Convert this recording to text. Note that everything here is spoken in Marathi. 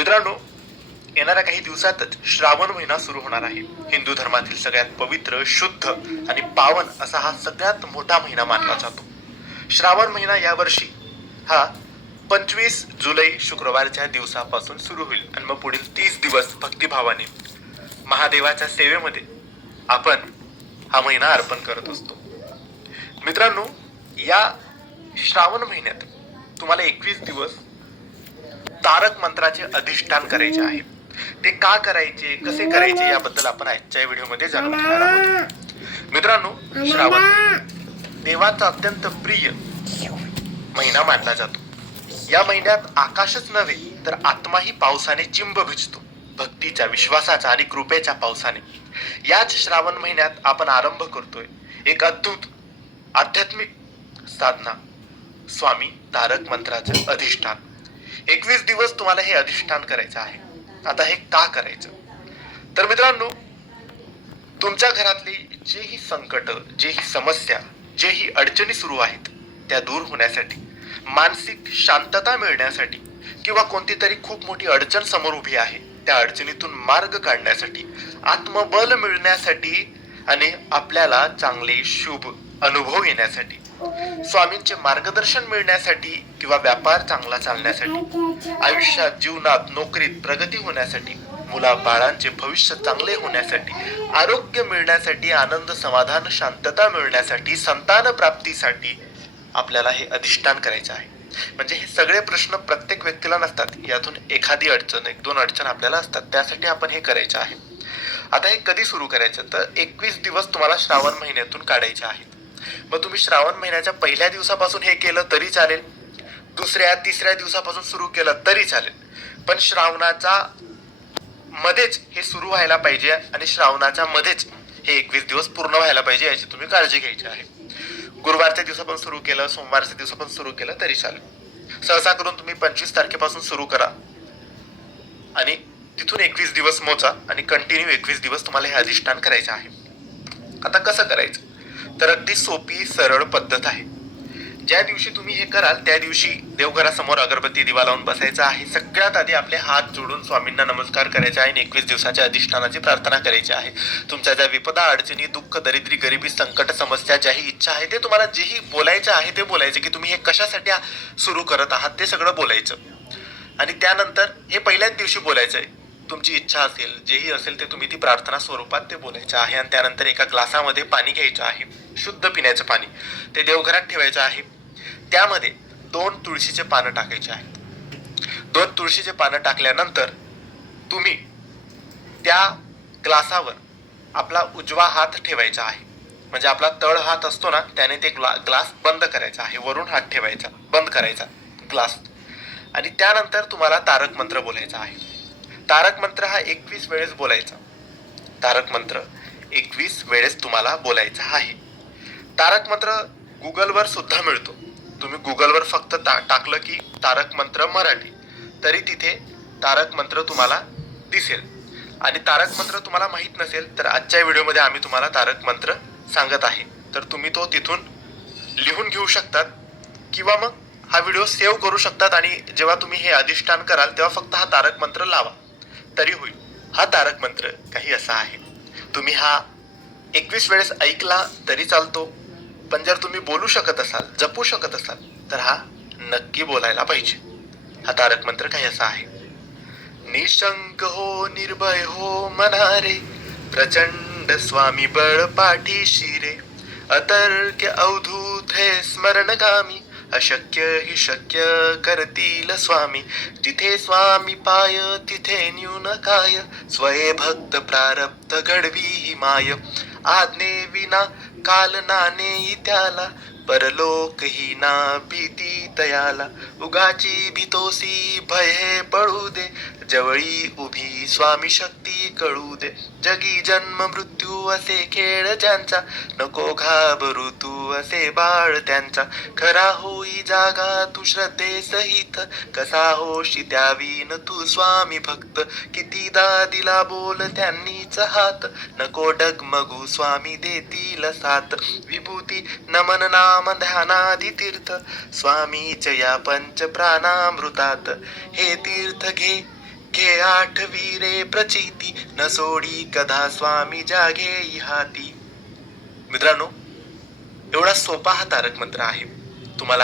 मित्रांनो येणाऱ्या काही दिवसातच श्रावण महिना सुरू होणार आहे. हिंदू धर्मातील सगळ्यात पवित्र शुद्ध आणि पावन असा हा सगळ्यात मोठा महिना मानला जातो. श्रावण महिना यावर्षी हा पंचवीस जुलै शुक्रवारच्या दिवसापासून सुरू होईल आणि मग पुढील तीस दिवस भक्तिभावाने महादेवाच्या सेवेमध्ये आपण हा महिना अर्पण करत असतो. मित्रांनो या श्रावण महिन्यात तुम्हाला एकवीस दिवस तारक मंत्राचे अधिष्ठान करायचे आहे. ते का करायचे कसे करायचे याबद्दल आपण आजच्या व्हिडिओमध्ये जाणून घेणार आहोत. मित्रांनो श्रावण देवाचा अत्यंत प्रिय महिना मानला जातो. या महिन्यात आकाशच नव्हे तर आत्माही पावसाने चिंब भिजतो. भक्तीच्या विश्वासाच्या आणि कृपेच्या पावसाने. याच श्रावण महिन्यात आपण आरंभ करतोय एक अद्भुत आध्यात्मिक साधना. स्वामी तारक मंत्राचं अधिष्ठान. एकवीस दिवस तुम्हाला हे अधिष्ठान करायचं आहे. आता हे का करायचं? तर मित्रांनो तुमच्या घरातली जेही संकट जेही समस्या जेही अडचणी सुरू आहेत त्या दूर होण्यासाठी मानसिक शांतता मिळण्यासाठी किंवा कोणती तरी खूप मोठी अडचण समोर उभी आहे त्या अडचणीतून मार्ग काढण्यासाठी आत्मबल मिळण्यासाठी आणि आपल्याला चांगले शुभ अनुभव येण्यासाठी स्वामींचे मार्गदर्शन मिळण्यासाठी किंवा व्यापार चांगला चालण्यासाठी आयुष्यात जीवनात नोकरीत प्रगती होण्यासाठी मुला बाळांचे भविष्य चांगले होण्यासाठी आरोग्य मिळण्यासाठी आनंद समाधान शांतता मिळण्यासाठी संतान प्राप्तीसाठी आपल्याला हे अधिष्ठान करायचं आहे. म्हणजे हे सगळे प्रश्न प्रत्येक व्यक्तीला नसतात. यातून एखादी अडचण एक दोन अडचण आपल्याला असतात. त्यासाठी आपण हे करायचं आहे. आता हे कधी सुरू करायचं? तर एकवीस दिवस तुम्हाला श्रावण महिन्यातून काढायचे आहेत. मग तुम्ही श्रावण महिन्याच्या पहिल्या दिवसापासून हे केलं तरी चालेल. दुसऱ्या तिसऱ्या दिवसापासून सुरू केलं तरी चालेल. पण श्रावणाचा मध्येच हे सुरू व्हायला पाहिजे आणि श्रावणाच्या मध्येच हे एकवीस दिवस पूर्ण व्हायला पाहिजे याची तुम्ही काळजी घ्यायची आहे. गुरुवारच्या दिवसापासून सुरू केलं सोमवारच्या दिवसापासून सुरू केलं तरी चालेल. सहसा करून तुम्ही पंचवीस तारखेपासून सुरू करा. आणि तिथून एकवीस दिवस मोजा आणि कंटिन्यू एकवीस दिवस तुम्हाला हे अधिष्ठान करायचं आहे. आता कसं करायचं? तर अगदी सोपी सरळ पद्धत आहे. ज्या दिवशी तुम्ही हे कराल त्या दिवशी देवघरासमोर अगरबत्ती दिवा लावून बसायचा आहे. सगळ्यात आधी आपले हात जोडून स्वामींना नमस्कार करायचे आहे आणि एकवीस दिवसाच्या अधिष्ठानाची प्रार्थना करायची आहे. तुमच्या ज्या विपदा अडचणी दुःख दरिद्री गरिबी संकट समस्या ज्याही इच्छा आहे ते तुम्हाला जेही बोलायचं आहे ते बोलायचं की तुम्ही हे कशासाठी सुरू करत आहात ते सगळं बोलायचं. आणि त्यानंतर हे पहिल्याच दिवशी बोलायचं आहे तुमची इच्छा असेल जेही असेल ते तुम्ही ती प्रार्थना स्वरूपात ते बोलायचं आहे आणि त्यानंतर एका ग्लासामध्ये पाणी घ्यायचं आहे शुद्ध पिण्याचं पाणी. ते देवघरात ठेवायचं आहे. त्यामध्ये दोन तुळशीचे पानं टाकायचे आहेत. दोन तुळशीचे पानं टाकल्यानंतर तुम्ही त्या ग्लासावर आपला उजवा हात ठेवायचा आहे. म्हणजे आपला तळ हात असतो ना त्याने ते ग्ला ग्लास बंद करायचा आहे. वरून हात ठेवायचा बंद करायचा ग्लास. आणि त्यानंतर तुम्हाला तारक मंत्र बोलायचा आहे. तारक मंत्र हा एकवीस वेळेस बोलायचा. तारक मंत्र एकवीस वेळेस तुम्हाला बोलायचा आहे. तारक मंत्र गुगलवर सुद्धा मिळतो. तुम्ही गुगलवर फक्त ता टाकलं की तारक मंत्र मराठी. तरी तिथे तारक मंत्र तुम्हाला दिसेल. आणि तारक मंत्र तुम्हाला माहीत नसेल तर आजच्या व्हिडिओमध्ये आम्ही तुम्हाला तारक मंत्र सांगत आहे. तर तुम्ही तो तिथून लिहून घेऊ शकतात. किंवा मग हा व्हिडिओ सेव्ह करू शकतात आणि जेव्हा तुम्ही हे अधिष्ठान कराल तेव्हा फक्त हा तारक मंत्र लावा. तरी होईल. हा तारक मंत्र काही असा आहे. तुम्ही हा एकवीस वेळेस ऐकला तरी चालतो. पण जर तुम्ही बोलू शकत असाल जपू शकत असाल तर हा नक्की बोलायला पाहिजे. हा तारक मंत्र काही असा आहे. निशंक हो निर्भय हो मनारे प्रचंड स्वामी बळ पाठी शिरे अतर्क्य अवधूत हे स्मरणगामी अशक्य हि शक्य करतील स्वामी. जिथे स्वामी पाय तिथे न्यून काय. स्वये भक्त प्रारब्ध घडवी ही माय. आज्ञे विना काल नाने त्याला. परलोक ही ना भीती तयाला उगाची भीतोसी भय पळू दे. जवळी उभी स्वामी शक्ती कळू दे. जगी जन्म मृत्यू असे खेळ ज्यांचा. नको घाबरू तू असे बाळ त्यांचा. खरा होई जागा तू श्रद्धे सहित. कसा होशी द्यावीन तू स्वामी भक्त. कितीदा दिला बोल त्यांनीच हात. नको डगमगू स्वामी देतील साथ. विभूती नमन नाम ध्यानादि तीर्थ. स्वामीच या पंच प्राणामृतात. हे तीर्थ घे. घे आठवी रे प्रचिती न सोडी कधा स्वामी जागे हाती मित्रांनो एवढा सोपा हा तारक मंत्र आहे. तुम्हाला